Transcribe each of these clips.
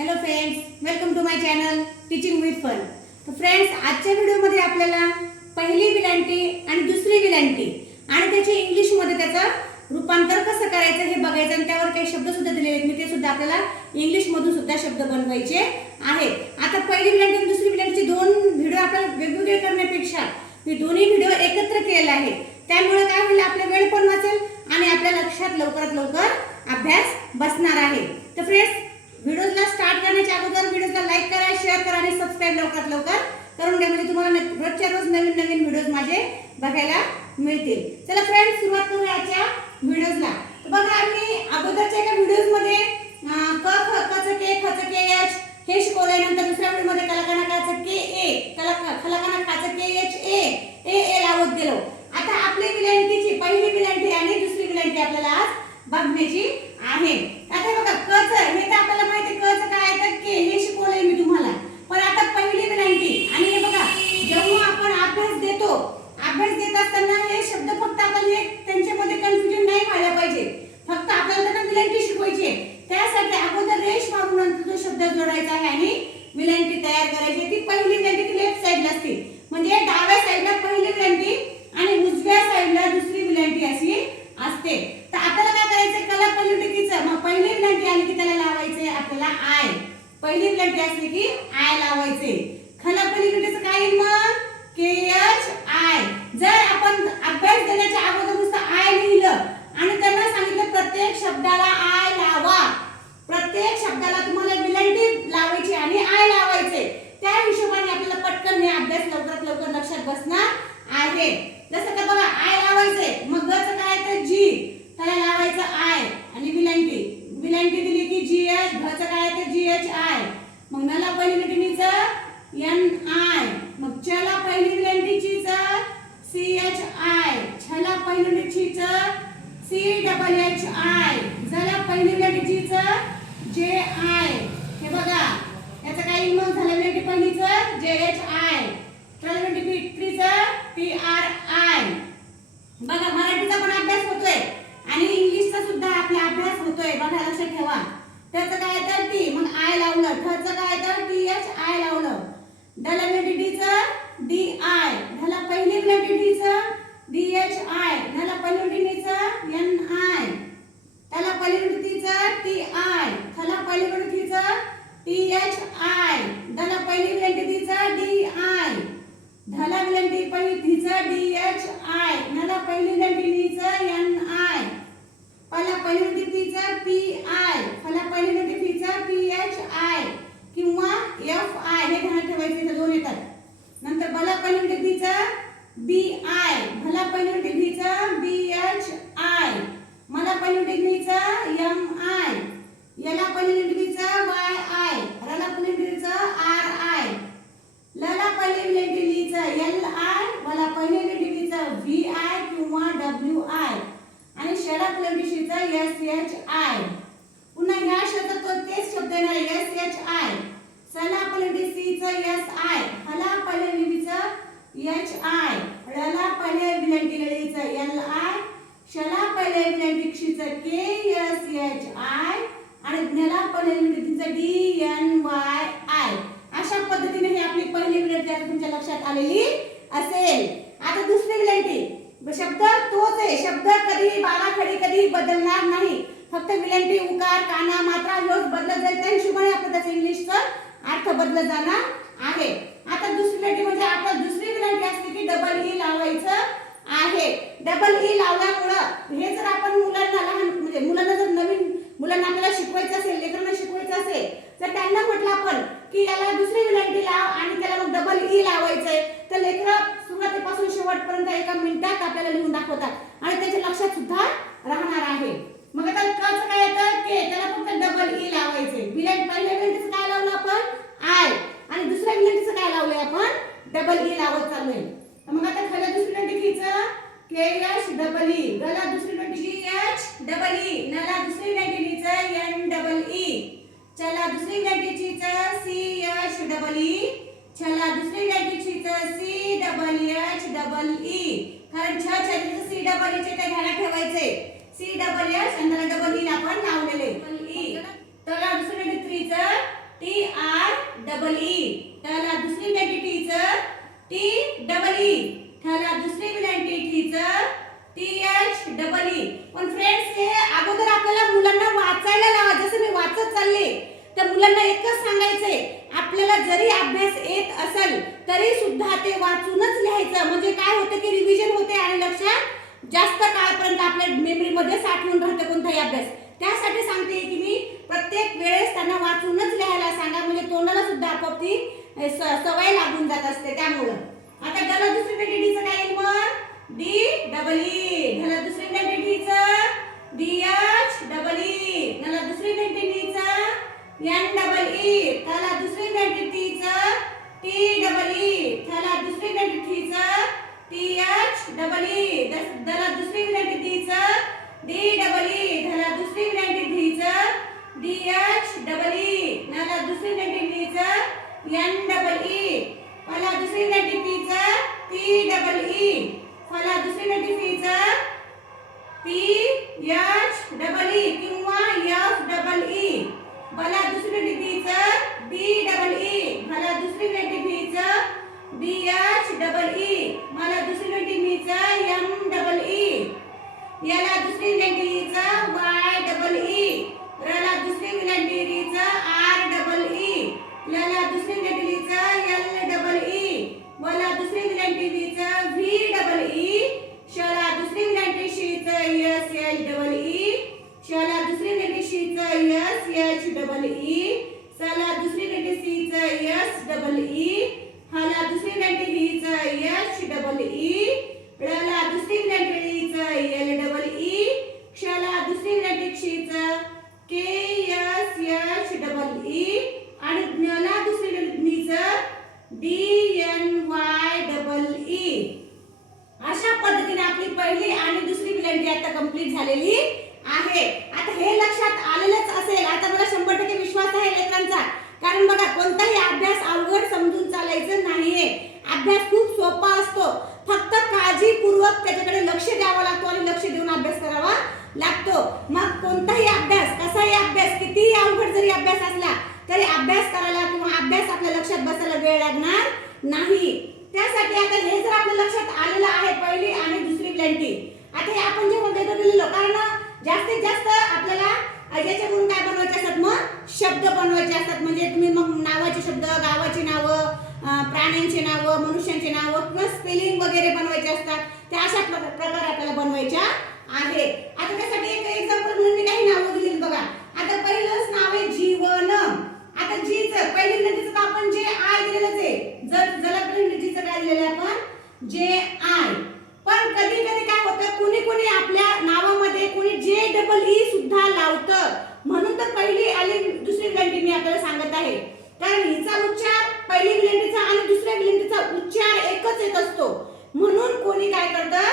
Hello friends, welcome to my channel teaching with fun. तो friends, आजच्या व्हिडिओमध्ये आपल्याला पहिली विलांटी आणि दुसरी विलांटी आणि त्याचे इंग्लिश मध्ये त्याचं रूपांतर कसं करायचं हे बघायचं आणि त्यावर काही शब्द सुद्धा दिलेले आहेत। मी ते सुद्धा आपल्याला इंग्लिश मधून सुद्धा शब्द बनवायचे आहेत। आता पहिली विलांटी आणि दुसरी विलांटीचे दोन व्हिडिओ आपल्याला वेगवेगळे करण्यापेक्षा मी दोन्ही व्हिडिओ एकत्र केले आहेत। त्यामुळे काय होईल, आपला वेळ पण वाचेल आणि आपल्या लक्षात लवकरात लवकर अभ्यास बसणार आहे। तर फ्रेंड्स, व्हिडिओला स्टार्ट करण्याच्या अगोदर व्हिडिओला लाईक करा, शेअर करा आणि सबस्क्राइब लवकरात लवकर करून घ्या, म्हणजे तुम्हाला रोजच्या रोज नवीन नवीन व्हिडिओज माझे बघायला मिळतील। चला फ्रेंड्स, सुरुवात करूया आजच्या व्हिडिओला। तर बघा, आम्ही अगोदरच्या एका व्हिडिओज मध्ये क ख क च के ख च के एच हे शिकवलंय। नंतर दुसऱ्या व्हिडिओ मध्ये कलाकाना का च के ए खलाकाना खा च के एच ए लावत गेलो। आता आपली विलांटीची पहिली विलांटी आणि दुसरी विलांटी आपल्याला आज बघण्याची आहे। आता बघा, क च हे तर आपल्याला माहिती, क च काय तर के हे शिकवलंय मी तुम्हाला। पण आता पहिली विलांटी आणि हे बघा, जेव्हा आपण अभ्यास देत असताना हे शब्द फक्त आपल्याला एक त्यांच्यामध्ये कन्फ्युजन नाही व्हायला पाहिजे। फक्त आपल्याला त्यांना विलांटी शिकवायची आहे। त्यासाठी अगोदर रेष मारून नंतर तो शब्द जोडायचा आहे आणि विलांटी तयार करायची। ती पहिली विलांटी ती लेफ्ट साइडला असते, म्हणजे डाव्या साइडला पहिली विलांटी आणि उजव्या साइडला दुसरी विलांटी अशी असते। तर आपल्याला काय करायचं, कला पल्लुटीचं मग पहिली विलांटी आली की त्याला लावायचे आपल्याला आय। पहिली विलांटी असली की आय लावायचे। खला पल्लुटीचं काय येईल मग, के एच आय। जर आपण अभ्यास देण्याच्या अगोदर नुसतं आय लिहिलं आणि त्यांना सांगितलं प्रत्येक शब्दाला आय लावा, प्रत्येक शब्दाला तुम्हाला विलांटी लावायची आणि आय लावायचे, त्या हिशोबाने आपल्याला पटकन हे अभ्यास लवकरात लवकर लक्षात बसणार आहे। जसं का बघा, आय लावायचे, मग ग च काय तर जी, त्याला लावायचं आय आणि विलांटी दिली की जी एच, घ च काय तर जी एच आय, मग नला पहिली विलांटीचं एन आय, मग च ला पहिली विलांटीचं सी एच आय, छ ला पहिली विलांटीचं सी डबल एच आय, ज ला पहिली विलांटीचं जे आय। हे बघा, याचं काय मग झालं, विलांटी पहिलीचं J H I, T R I. बघा, मराठीचा पण अभ्यास होतोय आणि इंग्लिशचा सुद्धा आपला अभ्यास होतोय, बघा लक्षात ठेवा। त्याचं काय तर टी, मग आय लावलं, ठचं काय तर टी एच आय लावलं, डला विलांटीचं डी आय, ढला पहिली विलांटीचं डी एच आय, ढला पहिली विलांटीचं एन आय, त्याला पहिली विलांटीचं टी आय, थला पहिली विलांटीचं टी एच आय, डला पहिली विलांटीचं डी आय, धला विलांटी पहिलीचं डी एच आय, नला पहिली विलांटीचं एन आय, पला पहिली विलांटीचं पी आय, फला पहिली विलांटीचं पी एच आय किंवा एफ आय, हे ध्यानात ठेवायचे, इथे दोन येतात। नंतर बला पहिली विलांटीचं बी आय, भला पहिली विलांटीचं बी एच आय, मला पहिली विलांटीचं एम आय, याला पहिली विलांटीचं वाय आय, रला पहिली विलांटीचं आर आय, लला पहिली विलांटीचं एल आय, वला पहिली विलांटीचं व्ही आय किंवा डब्ल्यू आय आणि शला पहिली विलांटीचं एस एच आय। पुन्हा ह्या शब्दात तेच शब्द येणार, एस एच आय, सला पहिली विलांटीचं एस आय, हला पहिली विलांटीचं एच आय, रला पहिली विलांटीचं एल आय, शला पहिली विलांटीचं के एस एच आय आणि ज्ञला पहिली विलांटीचं डी एन वाय आय। अशा पद्धतीने ही आपली पहिली विलांटी आता तुमच्या लक्षात आलेली असेल। आता दुसरी विलांटी, शब्द तोच आहे, शब्द कधी बाराखडी कधी बदलणार नाही, फक्त विलांटी उकार काना मात्रा योज बदलत जाईल, त्या हिशोबाने आपलं त्याचा इंग्लिशचा अर्थ बदलत जाणार आहे। आता दुसरी विलांटी म्हणजे आपलं दुसरी विलांटी असते की डबल ई लावायचं आहे। डबल ई लावल्यामुळं हे जर आपण मुलांना लहान म्हणजे मुलांना जर नवीन मुलांना आपल्याला शिकवायचं असेल, लेकरांना शिकवायचं असेल, तर त्यांना म्हटलं आपण की याला दुसरी विलांटी लाव आणि त्याला मग डबल ई लावायचंय, तर लेकरं सुरुवातीपासून शेवटपर्यंत एका मिनिटात आपल्याला लिहून दाखवतात आणि त्याच्या लक्षात सुद्धा राहणार आहे। मग आता क च काय येतं के, त्याला फक्त डबल ई लावायचे। पहिल्या विलांटीचं काय लावलं आपण आय आणि दुसऱ्या विलांटीचं काय लावलंय आपण डबल ई लावत चाललोय। मग आता खला दुसरी विलांटीचं के एच डबल ई, गला दुसरी विलांटीची एच डबल ई, नला दुसरी विलांटीचं एन डबल ई, चला दुसरी विलांटीचं सी एच डबल ई, छला दुसरी विलांटीचं C double H double E, कारण छ छेदचं सी डबल ई चे ते ध्यानात ठेवायचे, सी डबल एच आणि डबल ई आपण लावलेले ई, त्याला दुसरी विलांटीचं सांगायचंय, आपल्याला जरी अभ्यास येत असेल तरी सुद्धा ते वाचूनच लिहायचं. म्हणजे काय होतं की रिव्हिजन होते आणि लक्षात जास्त काळपर्यंत आपल्या मेमरीमध्ये साठवून राहते कोणताही अभ्यास. त्यासाठी सांगते की मी प्रत्येक वेळेस त्यांना वाचूनच लिहायला सांगा, म्हणजे तोंडाला सुद्धा आपोआप ती सवय लागून जात असते. त्यामुळं आता डला दुसरी टीचं काय येईल मग डी डबल ई. ढला दुसरी टीचं डी एच डबल ई. ढला दुसरी टीचं एन डबल ई. ढला दुसरी टीचं टी डबल ई. ढला दुसरी टीचं टी एच डबल ई. ढला दुसरी टीचं डी डबल ई. ढला दुसरी टीचं डी एच डबल ई. ढला दुसरी टीचं एन डबल ई. फला दुसरी टीचं पी डबल ई. फला दुसरी टीचं पी एच डबल ई किंवा एफ डबल ई. भला दुसरी टीचं बी डबल ई. भला दुसरी टीचं बी एच डबल ई. मला दुसरी टीचं एम डबल ई. याला दुसरी टीचं वाय डबल ई. रला दुसरी टीचं आर डबल ई. लला दुसरी टीचं एल डबल ई. वला दुसरी टीचं व्ही डबल ई. शला दुसरी टीचं एस एच डबल ई. शला दुसरी टीचं एस एच डबल ई. सला दुसरी टीचं एस डबल ई. हला दुसरी टीचं एच डबल ई. ळला दुसरी टीचं एल डबल ई. क्षला दुसरी टीचं K S H double E. आणि ज्ञला दुसरी टीचं D N Y double E. अशा पद्धतीने आपली पहिली आणि दुसरी विलंटी आता कंप्लीट झालेली आहे. आता हे लक्षात आलेलंच असेल. आता मला 100% विश्वास आहे लेकरांचा, कारण बघा कोणताही अभ्यास अवघड समजून चालायचं नाहीये. अभ्यास खूप सोपा असतो, फक्त काळजीपूर्वक त्याच्याकडे लक्ष द्यावं लागतो आणि लक्ष देऊन अभ्यास करावा लागतो. मग कोणताही अभ्यास, कसाही अभ्यास, कितीही अवघड जरी अभ्यास असला तरी अभ्यास करायला किंवा अभ्यास आपल्या लक्षात बसायला वेळ लागणार नाही. त्यासाठी आता हे जर आपल्या लक्षात आलेलं आहे पहिली आणि दुसरी विलंटी, आता हे आपण जेव्हा दिलेलो, कारण जास्तीत जास्त आपल्याला याच्याकडून काय बनवायचे असतात मग शब्द बनवायचे असतात. म्हणजे तुम्ही मग नावाचे शब्द, गावाची नावं, प्राण्यांची नावं, मनुष्यांची नावं किंवा स्पेलिंग वगैरे बनवायचे असतात. त्या अशा प्रकारे आपल्याला बनवायच्या आहे. आता त्यासाठी एक एक्झाम्पल म्हणून मी काही नावं दिली बघा. आता पहिलंच नाव आहे जीवन. आता जीचं पहिली नदीचं आपण जे आय दिलेलंच आहे. जलद नदीचं काय दिलेलं आहे आपण जे आय. पण कधी कधी काय होतं, कुणी आपल्या नावामध्ये कुणी जे डबल ई सुद्धा लावतं. म्हणून तर पहिली आणि दुसरी विलंटी मी आपल्याला सांगत आहे, कारण हिचा उच्चार पहिली विलंटीचा आणि दुसऱ्या विलंटीचा उच्चार एकच येत असतो. म्हणून कोणी काय करतं,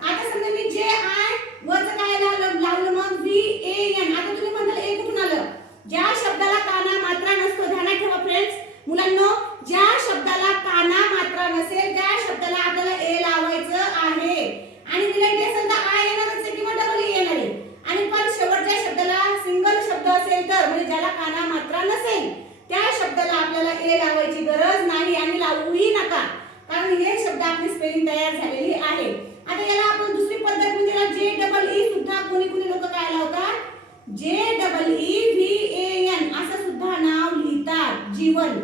आता समजा मी जे आय वरचं काय लावलं मग व्ही ए एन. आता तुम्ही म्हणाल ए कुठून आलं? ज्या शब्दाला काना मात्रा नसतो, ध्यानात ठेवा फ्रेंड्स, मुलांनो, ज्या शब्दाला काना मात्रा नसेल त्या शब्दाला आपल्याला ए लावायचं आहे. आणि विलंटी असेल तर आय येणारच आहे किंवा डबल ई येणार आहे. आणि पण शेवटच्या शब्दाला सिंगल शब्द असेल तर, म्हणजे ज्याला काना मात्रा नसेल त्या शब्दाला आपल्याला ए लावायची गरज नाही आणि लावूही नका, कारण हे शब्द आपली स्पेलिंग तयार झालेली आहे. आता याला आपण दुसरी पद्धत म्हणजे जे डबल ई सुद्धा कोणी लोक काय लावतात, जे double E V A N असं सुद्धा नाव लिहितात, जीवन.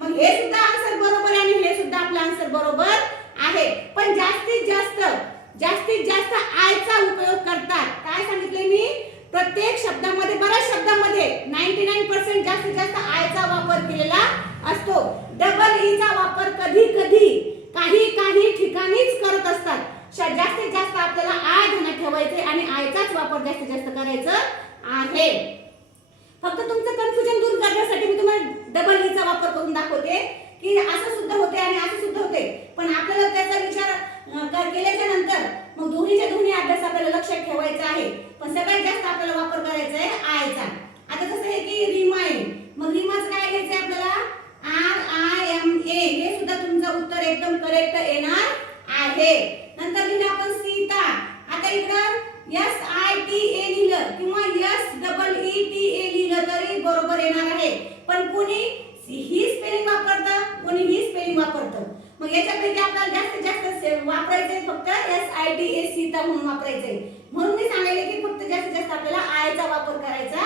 मग हे सुद्धा आन्सर बरोबर आहे आणि हे सुद्धा आपलं आन्सर बरोबर आहे. पण जास्तीत जास्त आयचा उपयोग करतात. काय सांगितले मी, प्रत्येक शब्दामध्ये, बऱ्याच शब्दामध्ये 99% जास्तीत जास्त आयचा वापर केलेला असतो. डबल ई चा वापर कधी काही ठिकाणीच करत असतात. जास्तीत जास्त आपल्याला आय ध्यानात ठेवायचे आणि आयचाच वापर जास्तीत जास्त करायचा आहे. फक्त तुमचं कन्फ्युजन दूर करण्यासाठी मी तुम्हाला डबल ई चा वापर करून दाखवते की असं सुद्धा होते आणि असं सुद्धा होते. पण आपल्याला त्याचा विचार केल्याच्या नंतर मग दोन्ही अभ्यास आपल्याला लक्षात ठेवायचा आहे. पण सगळ्यात जास्त आपल्याला वापर करायचा आहे आयचा. आता कसं आहे की रीमा आहे, मग रीमाचं काय घ्यायचंय आपल्याला RIMA. हे सुद्धा तुमचं उत्तर एकदम करेक्ट येणार आहे. नंतर लिहिलं आपण सीता. आता इकडं SITA लिहिलं किंवा SEETA लिहिलं तरी बरोबर येणार आहे. पण कोणी ही स्पेलिंग वापरतं, कोणी ही स्पेलिंग वापरतं. मग याच्यापैकी आपल्याला जास्तीत जास्त वापरायचंय फक्त SITA सीता म्हणून वापरायचंय. म्हणून मी सांगितले की फक्त जास्तीत जास्त आपल्याला आयचा वापर करायचा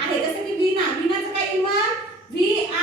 आहे. जसं की वीणा, वीणाचं काय येईल मग VINA.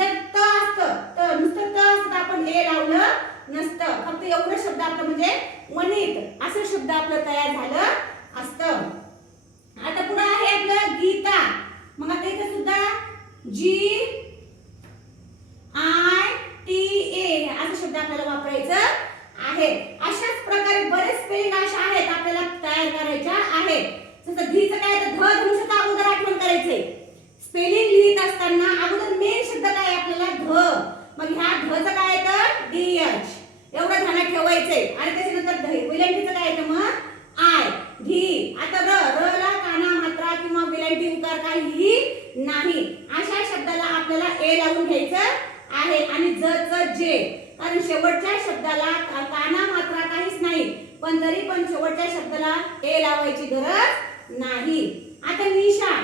जर त असतं तर नुसतं त असतं आपण ए लावलं नसतं, फक्त एवढं शब्द आपलं म्हणजे वनित असं शब्द आपलं तयार झालं असतं. आता पुढे आहे आपलं गीता. मग आता इथे सुद्धा G I T A असा शब्द आपल्याला वापरायचं आहे. अशाच प्रकारे बरेच स्पेलिंग अशा आहेत आपल्याला तयार करायच्या आहेत. जसं धीचं काय तर ध धनुष्याचं अगोदर आठवण करायचंय. स्पेलिंग लिहित असताना अगोदर मेन शब्द काय आपल्याला ध. मग ह्या धचं काय तर DH एवढं ध्यानात ठेवायचंय. आणि त्याच्यानंतर विलंटीचं काय तर मग आय धी. आता र ला काना मात्रा किंवा विलंटी उकार काहीही नाही. अशा शब्दाला आपल्याला ए लावून घ्यायचं आहे. आणि ज जे कारण शेवटच्या शब्दाला काना मात्रा काहीच नाही, पण तरी पण शेवटच्या शब्दाला ए लावायची गरज नाही. आता निशा.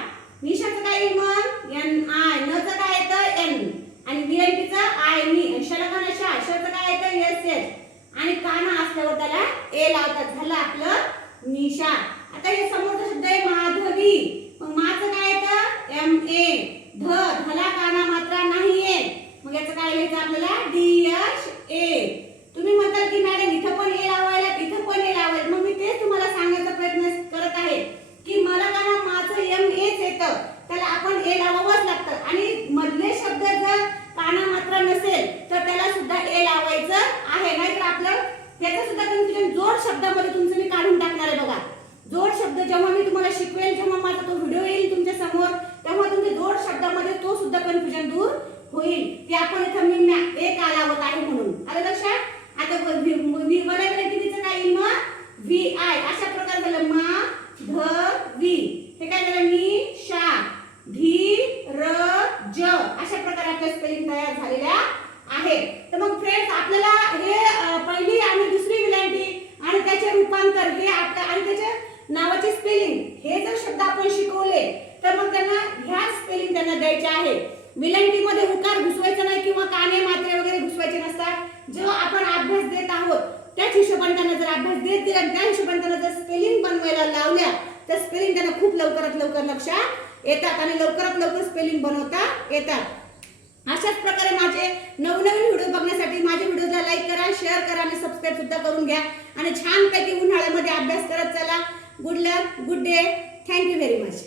निशाचं काय येईल मग एन आय. नचं काय येतं एन आणि विलंटीचं आय नी. शलकाना शा. शचं काय येतं एस एच आणि काना असल्यावर त्याला ए लावतात. झालं आपलं निशा. आता हे समोरचा शब्द आहे माधवी. मग माचं काय येतं एम ए. धला काना मात्रा नाहीये, मग याचं काय लिहायचं आपल्याला DH A. तुम्ही म्हणताल की मॅडम इथं पण ए लावायला तिथं पण ए लावायला. मग मी तेच तुम्हाला सांगायचा प्रयत्न करत आहे की मला का ना माझं MAच येतं, त्याला आपण ए लावावंच लागतं. आणि मधले शब्द जर काना मात्रा नसेल तर त्याला सुद्धा ए लावायचं आहे. नाहीतर आपलं याचं सुद्धा कन्फ्युजन जोड शब्दामध्ये तुमचं मी काढून टाकणार आहे. बघा जोड शब्द जेव्हा मी तुम्हाला शिकवेल, जेव्हा माझा तो व्हिडिओ येईल तुमच्या समोर, तेव्हा तुमचे जोड शब्दामध्ये तो सुद्धा कन्फ्युजन दूर होईल. ते आपण इथं मी एक लावत आहे म्हणून. आलं लक्षात. आता विलंटीचं काय येईल मग VI. अशा प्रकारे झालं मा ध वी. हे काय झालं नि शा धी र ज. अशा प्रकारे आपल्या स्पेलिंग तयार झालेल्या आहेत. तर मग फ्रेंड्स आपल्याला हे पहिली आणि दुसरी विलंटी आणि त्याचे रूपांतर हे आपल्या आणि त्याच्या नावाचे स्पेलिंग हे जर शब्द आपण शिकवले तर मग त्यांना ह्या स्पेलिंग त्यांना द्यायचे आहे. विलंटीमध्ये उकार घुसवायचा नाही किंवा काने मात्रे वगैरे घुसवायचे नसतात. जेव्हा आपण अभ्यास देत आहोत त्याच हिशोबाने त्यांना जर अभ्यास देत दिला त्या हिशोबाने त्यांना जर स्पेलिंग बनवायला लावल्या तर स्पेलिंग त्यांना खूप लवकरात लवकर लक्षात येतात आणि लवकरात लवकर स्पेलिंग बनवता येतात. अशाच प्रकारे माझे नवनवीन व्हिडिओ बघण्यासाठी माझ्या व्हिडिओला लाईक करा, शेअर करा आणि सबस्क्राईब सुद्धा करून घ्या. आणि छानपैकी उन्हाळ्यामध्ये अभ्यास करत चला. Good luck, good day. Thank you very much.